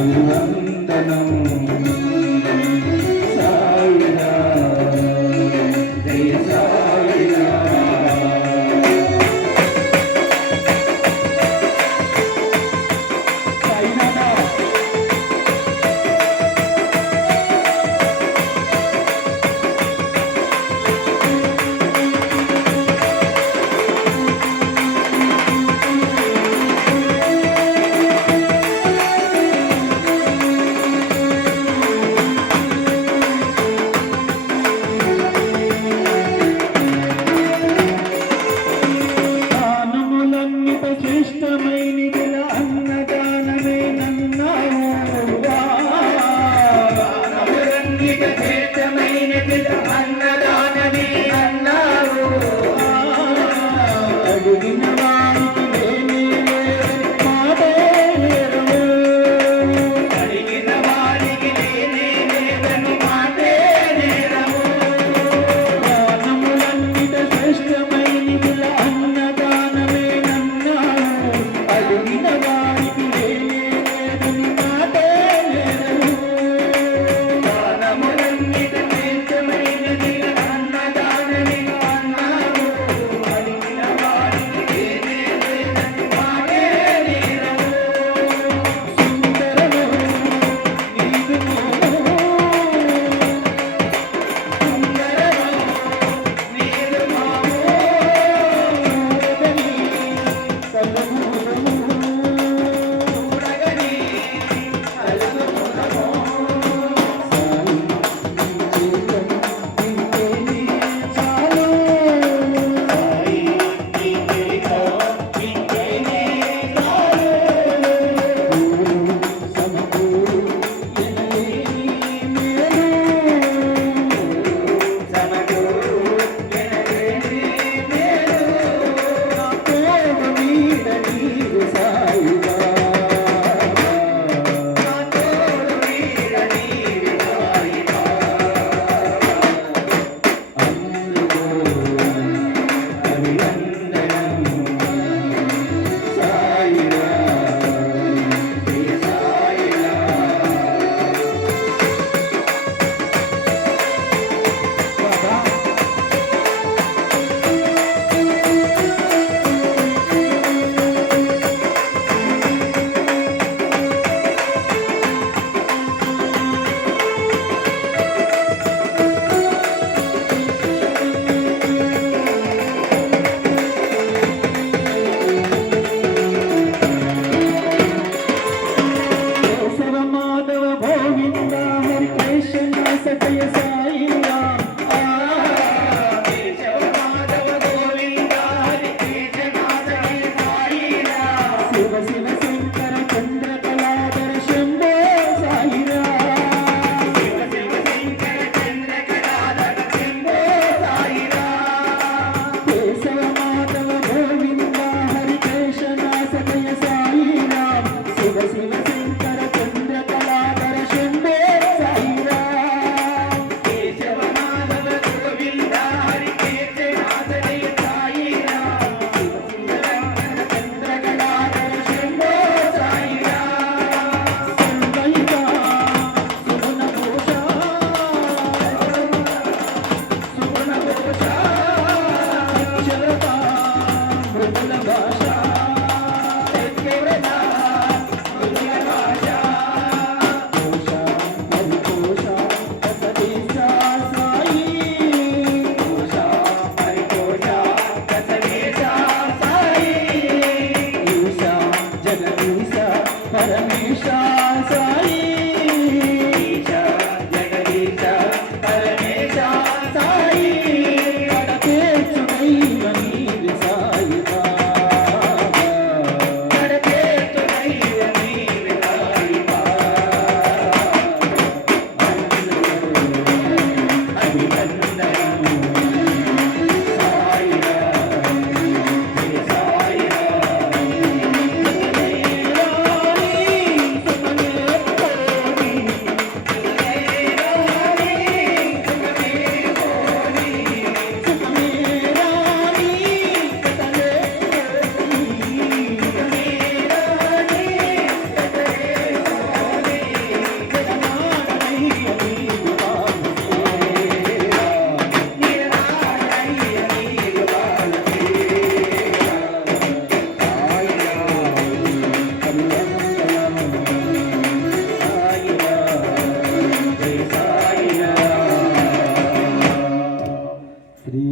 వందనము శివ సాయి రామ శివ శివ ಪರಮೇಶ ಸಾಯಿ